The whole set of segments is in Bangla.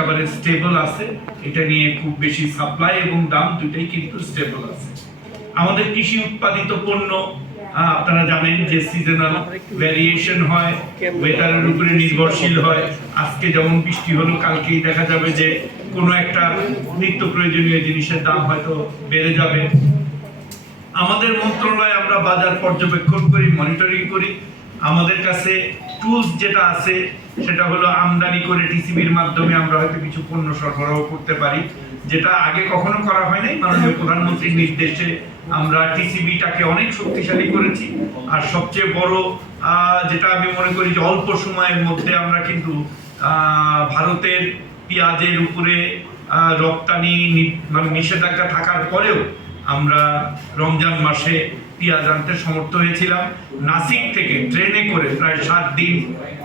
একেবারে স্টেবল আছে। এটা নিয়ে খুব বেশি সাপ্লাই এবং দাম দুটাই কিন্তু স্টেবল আছে। আমাদের কৃষি উৎপাদিত পণ্য আপনারা জানেন যে সিজনাল ভ্যারিয়েশন হয় ওয়েদারের উপরে নির্ভরশীল হয়। আজকে যেমন বৃষ্টি হলো, কালকেই দেখা যাবে যে কোনো একটা নিত্য প্রয়োজনীয় জিনিসের দাম হয়তো বেড়ে যাবে। আমাদের মন্ত্রণালয়ে আমরা বাজার পর্যবেক্ষণ করি মনিটরিং করি। আমাদের কাছে টুলস যেটা আছে সেটা হলো আমদানি করে টিসিবির মাধ্যমে আমরা হয়তো কিছু পণ্য সরবরাহ করতে পারি, যেটা আগে কখনো করা হয় নাই। মাননীয় প্রধানমন্ত্রীর নির্দেশে আমরা টিসিবিটাকে অনেক শক্তিশালী করেছি। আর সবচেয়ে বড় যেটা আমি মনে করি যে অল্প সময়ের মধ্যে আমরা কিন্তু ভারতের পেঁয়াজের উপরে রপ্তানি মানে নিষেধাজ্ঞা থাকার পরেও আমরা রমজান মাসে পেঁয়াজ জানতে সমর্থ হয়েছিলাম। নাসিক থেকে ট্রেনে করে প্রায় সাত দিন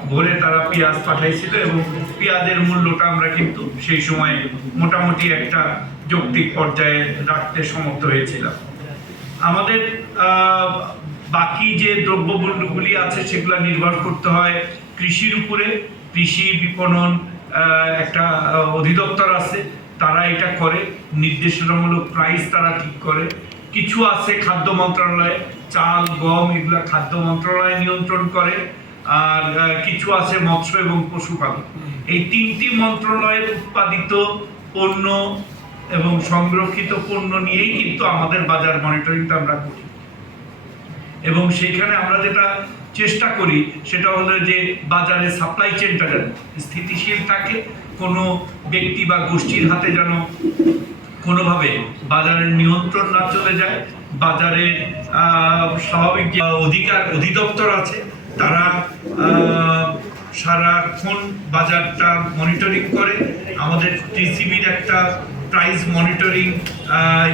ভোরে তারা পেঁয়াজ পাঠাইছিল এবং পেঁয়াজের মূল্যটা আমরা কিন্তু সেই সময় মোটামুটি একটা যৌক্তিক পর্যায়ে রাখতে সমর্থ হয়েছিলাম। আমাদের বাকি যে দ্রব্যমূল্যগুলি আছে সেগুলো নির্ভর করতে হয় কৃষির উপরে। কৃষি বিপণন একটা অধিদপ্তর আছে, তারা এটা করে। নির্দেশনামূলক প্রাইস তারা ঠিক করে। কিছু আছে খাদ্য মন্ত্রণালয়ে চাল গম এগুলো খাদ্য মন্ত্রণালয় নিয়ন্ত্রণ করে আর কিছু আছে মৎস্য এবং পশুপালন। এই তিনটি মন্ত্রণালয়ের উৎপাদিত পণ্য এবং সংরক্ষিত পণ্য নিয়েই কিন্তু আমাদের বাজার মনিটরিংটা আমরা করি। এবং সেইখানে আমরা যেটা চেষ্টা করি সেটা হলো যে বাজারে সাপ্লাই চেনটা যেন স্থিতিশীল থাকে কোনো ব্যক্তি বা গোষ্ঠীর হাতে যেন কোনোভাবে বাজারের নিয়ন্ত্রণ না চলে যায়, বাজারে স্বাভাবিক অধিকার অধিদপ্তর আছে, তারা সারাক্ষণ বাজারটা মনিটরিং করে। আমাদের টিসিবির একটা প্রাইস মনিটরিং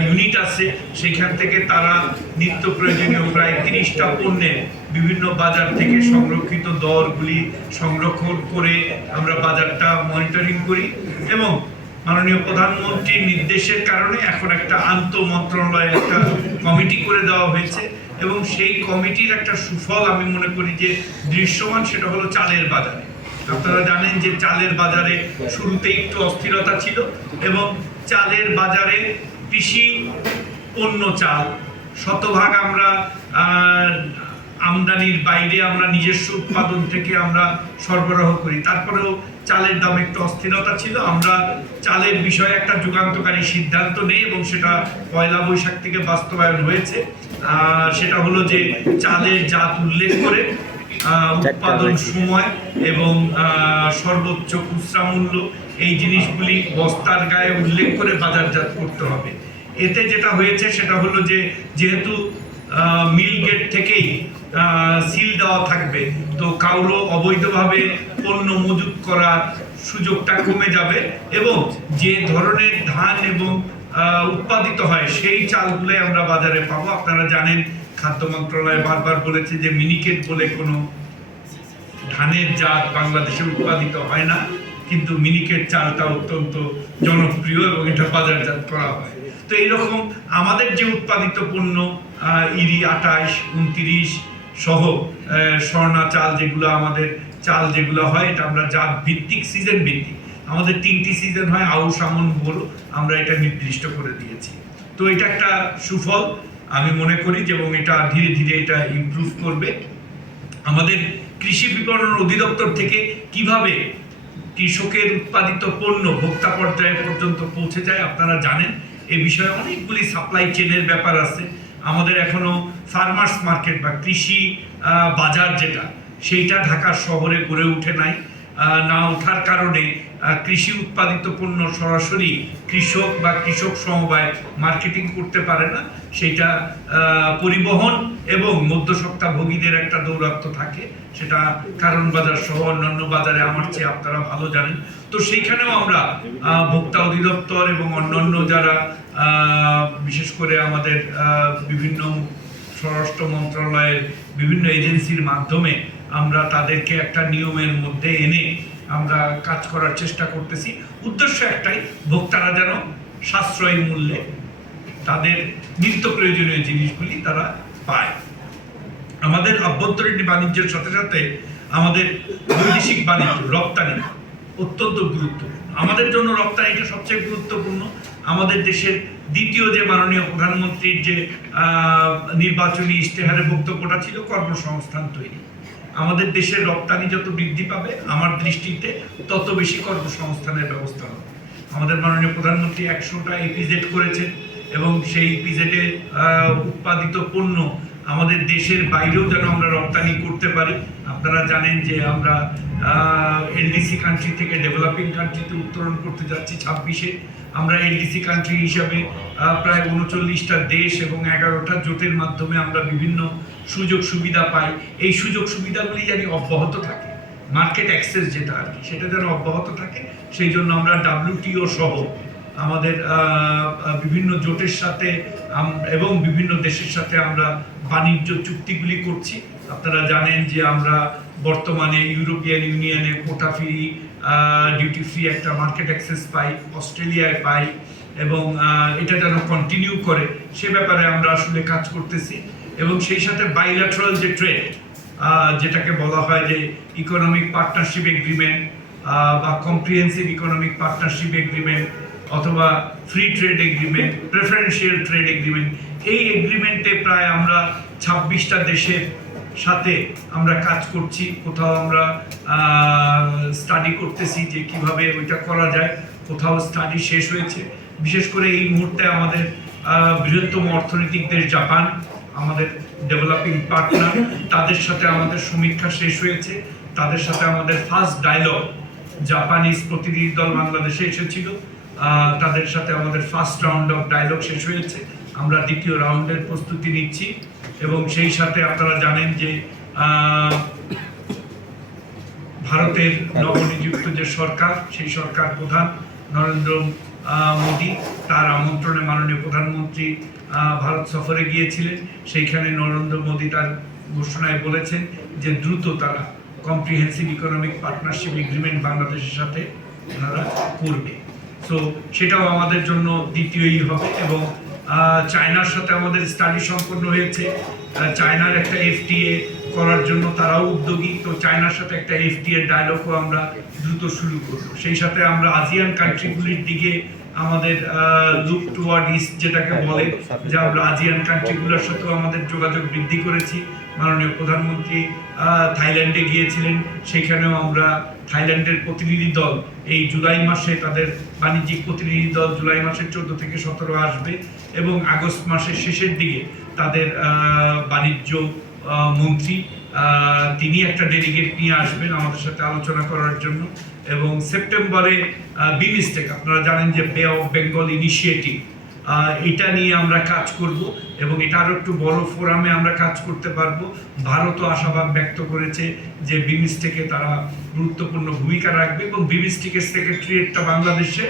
ইউনিট আছে। সেখান থেকে তারা নিত্য প্রয়োজনীয় প্রায় তিরিশটা পণ্যের বিভিন্ন বাজার থেকে সংরক্ষিত দরগুলি সংরক্ষণ করে আমরা বাজারটা মনিটরিং করি এবং মাননীয় প্রধানমন্ত্রীর নির্দেশের কারণে এখন একটা আন্ত মন্ত্রণালয়ে একটা কমিটি করে দেওয়া হয়েছে এবং সেই কমিটির একটা সুফল আমি মনে করি যে দৃশ্যমান সেটা হলো চালের বাজারে। আপনারা জানেন যে চালের বাজারে শুরুতে একটু অস্থিরতা ছিল এবং চালের বাজারে কৃষি পণ্য চাল, শতভাগ আমরা আমদানির বাইরে আমরা নিজস্ব উৎপাদন থেকে আমরা সরবরাহ করি। তারপরেও চালের দাম একটু অস্থিরতা ছিল। আমরা চালের বিষয়ে একটা যুগান্তকারী সিদ্ধান্ত নেই এবং সেটা পয়লা বৈশাখ থেকে বাস্তবায়ন হয়েছে। সেটা হলো যে চালের জাত উল্লেখ করে উৎপাদন সময় এবং সর্বোচ্চ খুচরা মূল্য এই জিনিসগুলি বস্তার গায়ে উল্লেখ করে বাজারজাত করতে হবে। এতে যেটা হয়েছে সেটা হলো যে যেহেতু মিল গেট থেকেই সিল দেওয়া থাকবে তো কারও অবৈধভাবে পণ্য মজুত করার সুযোগটা কমে যাবে এবং যে ধরনের ধান এবং উৎপাদিত হয় সেই চালগুলোই আমরা বাজারে পাবো। আপনারা জানেন, খাদ্য মন্ত্রণালয় বারবার বলেছে যে মিনিকেট বলে কোনো ধানের জাত বাংলাদেশে উৎপাদিত হয় না, কিন্তু মিনিকেট চালটা অত্যন্ত জনপ্রিয় এবং এটা বাজারজাত করা হয়। তো এইরকম আমাদের যে উৎপাদিত পণ্য ইরি আঠাশ উনত্রিশ সহ স্বর্ণা চাল যেগুলো আমাদের চাল যেগুলো হয়, এটা আমরা জাত ভিত্তিক সিজন ভিত্তিক। আমাদের তিনটি সিজন হয়, আউশ, আমন বোরো আমরা এটা নির্দিষ্ট করে দিয়েছি। তো এটা একটা সুফল, আমি মনে করি যে এবং এটা ধীরে ধীরে এটা ইমপ্রুভ করবে। আমাদের কৃষি বিপণন অধিদপ্তর থেকে কীভাবে কৃষকের উৎপাদিত পণ্য ভোক্তা পর্যায়ে পর্যন্ত পৌঁছে যায়, আপনারা জানেন। এ বিষয়ে অনেকগুলি সাপ্লাই চেনের ব্যাপার আছে। আমাদের এখনও ফার্মার্স মার্কেট বা কৃষি বাজার যেটা, সেইটা ঢাকার শহরে গড়ে উঠে নাই। না ওঠার কারণে কৃষি উৎপাদিত পণ্য সরাসরি কৃষক বা কৃষক সমবায় মার্কেটিং করতে পারে না। সেটা পরিবহন এবং মধ্যসত্তা মধ্যসত্ত্বাভোগীদের একটা দৌরাত্ম থাকে। সেটা কারণ বাজার সহ অন্যান্য বাজারে আমার চেয়ে আপনারা ভালো জানেন। তো সেইখানেও আমরা ভোক্তা অধিদপ্তর এবং অন্যান্য যারা বিশেষ করে আমাদের বিভিন্ন স্বরাষ্ট্র মন্ত্রণালয়ের বিভিন্ন এজেন্সির মাধ্যমে আমরা তাদেরকে একটা নিয়মের মধ্যে এনে আমরা কাজ করার চেষ্টা করতেছি। উদ্দেশ্য একটাই, ভোক্তারা যেন সাশ্রয়ী মূল্যে তাদের নিত্য প্রয়োজনীয় জিনিসগুলি তারা পায়। আমাদের আভ্যন্তরীণ বাণিজ্যের সাথে সাথে আমাদের বৈদেশিক বাণিজ্য, রপ্তানি অত্যন্ত গুরুত্বপূর্ণ। আমাদের জন্য রপ্তানিটা সবচেয়ে গুরুত্বপূর্ণ। আমাদের দেশের দ্বিতীয় যে মাননীয় প্রধানমন্ত্রীর যে নির্বাচনী ইশতেহারে বক্তব্যটা ছিল, কর্মসংস্থান তৈরি। আমাদের দেশের রপ্তানি যত বৃদ্ধি পাবে, আমার দৃষ্টিতে তত বেশি কর্মসংস্থানের ব্যবস্থা হবে। আমাদের মাননীয় প্রধানমন্ত্রী একশোটা এপিজেড করেছেন। এবং সেই ইপিজেডে উৎপাদিত পণ্য আমাদের দেশের বাইরেও যেন আমরা রপ্তানি করতে পারি। আপনারা জানেন যে আমরা এলডিসি কান্ট্রি থেকে ডেভেলপিং কান্ট্রিতে উত্তরণ করতে যাচ্ছি ছাব্বিশে। আমরা এলডিসি কান্ট্রি হিসাবে প্রায় উনচল্লিশটা দেশ এবং এগারোটা জোটের মাধ্যমে আমরা বিভিন্ন সুযোগ সুবিধা পাই। এই সুযোগ সুবিধাগুলি জানি অব্যাহত থাকে। মার্কেট অ্যাক্সেস যেটা আর কি, সেটা যেন অব্যাহত থাকে, সেই জন্য আমরা ডাব্লিউটিও সহ আমাদের বিভিন্ন জোটের সাথে এবং বিভিন্ন দেশের সাথে আমরা বাণিজ্য চুক্তিগুলি করছি। আপনারা জানেন যে আমরা বর্তমানে ইউরোপিয়ান ইউনিয়নে কোটা ফ্রি ডিউটি ফ্রি একটা মার্কেট অ্যাক্সেস পাই, অস্ট্রেলিয়ায় পাই এবং এটা যেন কন্টিনিউ করে, সে ব্যাপারে আমরা আসলে কাজ করতেছি। এবং সেই সাথে বাইল্যাটারাল যে ট্রেড যেটাকে বলা হয় যে ইকোনমিক পার্টনারশিপ এগ্রিমেন্ট বা কম্প্রিহেন্সিভ ইকোনমিক পার্টনারশিপ এগ্রিমেন্ট অথবা free trade agreement preferential trade agreement এই এগ্রিমেন্টে প্রায় আমরা ছাব্বিশটা দেশের সাথে আমরা কাজ করছি। কোথাও আমরা স্টাডি করতেছি যে কীভাবে ওইটা করা যায়। কোথাও স্টাডি শেষ হয়েছে। বিশেষ করে এই মুহূর্তে আমাদের বৃহত্তম অর্থনৈতিক দেশ জাপান, আমাদের ডেভেলপিং পার্টনার তাদের সাথে আমাদের সমীক্ষা শেষ হয়েছে। তাদের সাথে আমাদের ফার্স্ট ডায়লগ জাপানিজ প্রতিনিধি দল বাংলাদেশে এসেছিল। তাদের সাথে আমাদের ফার্স্ট রাউন্ড অফ ডায়লগ শেষ হয়েছে। আমরা দ্বিতীয় রাউন্ডের প্রস্তুতি নিচ্ছি এবং সেই সাথে আপনারা জানেন যে ভারতের নবনিযুক্ত যে সরকার, সেই সরকার প্রধান নরেন্দ্র মোদী। তার আমন্ত্রণে মাননীয় প্রধানমন্ত্রী ভারত সফরে গিয়েছিলেন। সেইখানে নরেন্দ্র মোদী তার ঘোষণায় বলেছেন যে দ্রুত তারা কম্প্রিহেন্সিভ ইকোনমিক পার্টনারশিপ এগ্রিমেন্ট বাংলাদেশের সাথে ওনারা করবে। সো সেটাও আমাদের জন্য দ্বিতীয়ই হবে এবং চায়নার সাথে আমাদের স্টাডি সম্পন্ন হয়েছে। চায়নার একটা এফটিএ করার জন্য তারাও উদ্যোগী। তো চায়নার সাথে একটা এফটিএ ডায়লগও আমরা দ্রুত শুরু করব। সেই সাথে আমরা আসিয়ান কান্ট্রিগুলির দিকে আমাদের লুক টুয়ার্ড ইস্ট যেটাকে বলে যে আমরা আসিয়ান কান্ট্রিগুলোর সাথেও আমাদের যোগাযোগ বৃদ্ধি করেছি। মাননীয় প্রধানমন্ত্রী থাইল্যান্ডে গিয়েছিলেন। সেখানেও আমরা থাইল্যান্ডের প্রতিনিধি দল এই জুলাই মাসে তাদের বাণিজ্যিক প্রতিনিধি দল জুলাই মাসের চোদ্দ থেকে সতেরো আসবে এবং আগস্ট মাসের শেষের দিকে তাদের বাণিজ্য মন্ত্রী তিনি একটা ডেলিগেট নিয়ে আসবেন আমাদের সাথে আলোচনা করার জন্য এবং সেপ্টেম্বরে বিমিস্টেক আপনারা জানেন যে বে অফ বেঙ্গল ইনিশিয়েটিভ এটা নিয়ে আমরা কাজ করব এবং এটা আরও একটু বড় ফোরামে আমরা কাজ করতে পারব। ভারতও আশাবাদ ব্যক্ত করেছে যে বিমিস্টেকে তারা গুরুত্বপূর্ণ ভূমিকা রাখবে এবং বিমিস্টেকের সেক্রেটারিয়েটটা বাংলাদেশে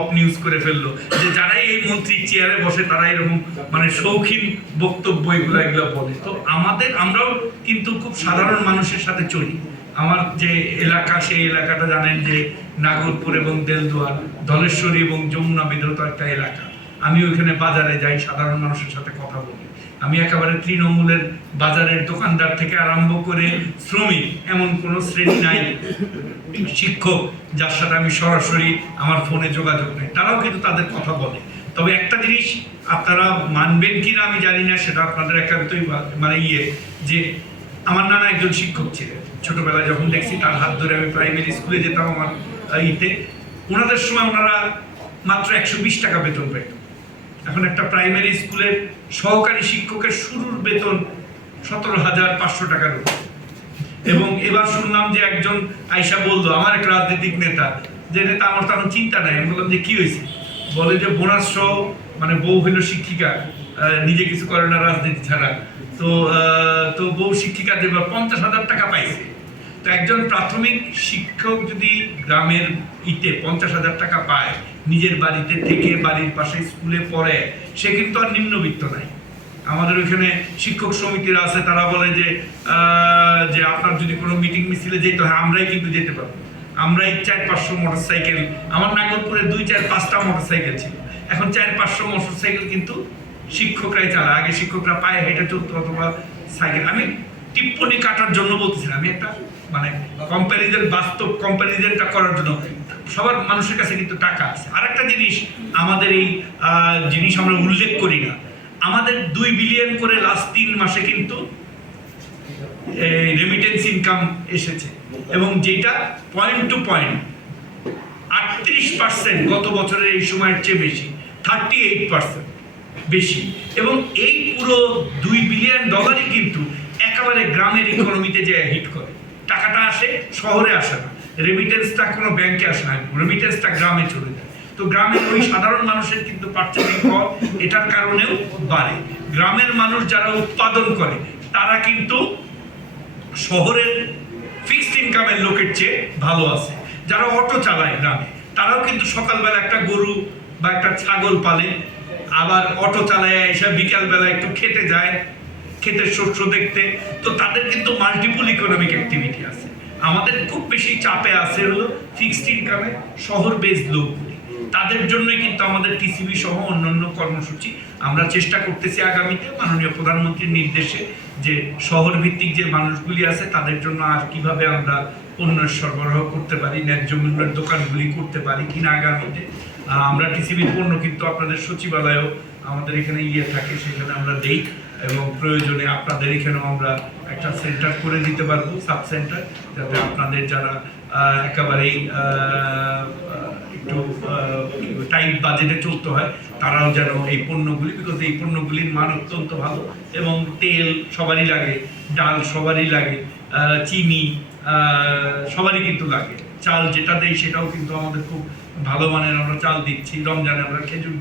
অফ নিউজ করে ফেলল। যে যারাই এই মন্ত্রী চেয়ারে বসে তারা এরকম মানে শৌখিন বক্তব্য এগুলো এগুলো বলে। তো আমাদের, আমরাও কিন্তু খুব সাধারণ মানুষের সাথে চলি। আমার যে এলাকা, সেই এলাকাটা জানেন যে নাগরপুর এবং দেলদুয়ার, ধলেশ্বরী এবং যমুনা বিধত একটা এলাকা। আমি ওইখানে বাজারে যাই, সাধারণ মানুষের সাথে কথা বলি। আমি একেবারে তৃণমূলের বাজারের দোকানদার থেকে আরম্ভ করে শ্রমিক, এমন কোনো শ্রেণি নাই। শিক্ষক, যার সাথে আমি সরাসরি আমার ফোনে যোগাযোগ নেই, তারাও কিন্তু তাদের কথা বলে। তবে একটা জিনিস আপনারা মানবেন কিনা আমি জানি না, সেটা আপনাদের একান্তই মানে ইয়ে যে আমার নানা একজন শিক্ষক ছিলেন। ছোটবেলায় যখন দেখছি তার হাত ধরে আমি প্রাইমারি স্কুলে যেতাম আমার ইতে, ওনাদের সময় ওনারা মাত্র একশো বিশ টাকা বেতন পেত। এখন একটা প্রাইমারি স্কুলের সহকারী শিক্ষকের শুরুর বেতন সতেরো হাজার পাঁচশো টাকার উপর। এবং এবার শুনলাম যে একজন আইসা বলল, আমার এক রাজনৈতিক নেতা, যে নেতা আমার তেমন চিন্তা নাই, আমি বললাম যে কি হয়েছে? বলে যে বোনাস সহ মানে বউ হইল শিক্ষিকা নিজে কিছু করে না, রাজনীতি ছাড়া। তো তো বউ শিক্ষিকা যে পঞ্চাশ হাজার টাকা পাইছে। তো একজন প্রাথমিক শিক্ষক যদি গ্রামের ইতে পঞ্চাশ হাজার টাকা পায় নিজের বাড়িতে থেকে বাড়ির পাশে স্কুলে পড়ে সে কিন্তু আর নিম্নবিত্ত নাই। আমাদের ওইখানে শিক্ষক সমিতিরা আছে তারা বলে যে যে আপনার যদি কোনো মিটিং মিছিলে যেতে হয় আমরাই কিন্তু যেতে পারব। আমরাই চার পাঁচশো মোটর সাইকেল আমার নাগরপুরে দুই চার পাঁচটা মোটর সাইকেল ছিল। এখন চার পাঁচশো মোটর সাইকেল কিন্তু শিক্ষকরাই চালায়। আগে শিক্ষকরা পায়ে হেঁটে চলতো অথবা সাইকেল। আমি টিপ্পনি কাটার জন্য বলতেছি না, আমি একটা মানে কম্প্যারিজন বাস্তব কম্প্যারিজনটা করার জন্য সবার মানুষের কাছে কিন্তু টাকা আছে। আরেকটা জিনিস আমাদের এই জিনিস আমরা উল্লেখ করি না। আমাদের দুই বিলিয়ন করে লাস্ট তিন মাসে কিন্তু রেমিটেন্স ইনকাম এসেছে এবং যেটা পয়েন্ট টু পয়েন্ট আটত্রিশ পার্সেন্ট গত বছরের এই সময়ের চেয়ে বেশি থার্টি এইট পার্সেন্ট বেশি। এবং এই পুরো দুই বিলিয়ন ডলারই কিন্তু একেবারে গ্রামের ইকোনমিতে যে হিট করে। টাকাটা আসে, শহরে আসে না। রেমিটেন্সটা কোনো ব্যাংকে আসে না। রেমিটেন্সটা গ্রামে চলে যায়। তো গ্রামের ওই সাধারণ মানুষের কিন্তু পার্চেসিং পাওয়ার এটার কারণেও বাড়ে। গ্রামের মানুষ যারা উৎপাদন করে, তারা কিন্তু শহরের ফিক্সড ইনকামের লোকের চেয়ে ভালো আছে। যারা অটো চালায় গ্রামে, তারাও কিন্তু সকালবেলা একটা গরু বা একটা ছাগল পালে, আবার অটো চালায় এসে বিকালবেলা একটু খেতে যায়। ক্ষেতের শস্য দেখতে, তো তাদের কিন্তু মাল্টিপল ইকোনমিক অ্যাক্টিভিটি আছে। আমাদের খুব বেশি চাপে আছে হলো ফিক্সড ইনকামে শহর বেসড লোকগুলি তাদের জন্যই কিন্তু আমাদের টিসিবি সহ অন্যান্য কর্মসূচি আমরা চেষ্টা করতেছি আগামীতে মাননীয় প্রধানমন্ত্রীর নির্দেশে যে শহর ভিত্তিক যে মানুষগুলি আছে, তাদের জন্য আর কীভাবে আমরা পণ্য সরবরাহ করতে পারি, ন্যায্য মূল্যের দোকানগুলি করতে পারি কিনা আগামীতে। আমরা টিসিবির পণ্য কিন্তু আপনাদের সচিবালয়েও আমাদের এখানে ইয়ে থাকে, সেখানে আমরা দেই। এবং প্রয়োজনে আপনাদের এখানেও আমরা একটা সেন্টার করে দিতে পারব সাব সেন্টার যাতে আপনাদের যারা একেবারেই একটু টাইট বাজেটে চলতে হয়, তারাও যেন এই পণ্যগুলি বিকজ এই পণ্যগুলির মান অত্যন্ত ভালো এবং তেল সবারই লাগে, ডাল সবারই লাগে চিনি সবারই কিন্তু লাগে। চাল যেটা দেয় সেটাও কিন্তু আমাদের খুব ভালো মানের আমরা চাল দিচ্ছি, রমজানে আমরা খেজুর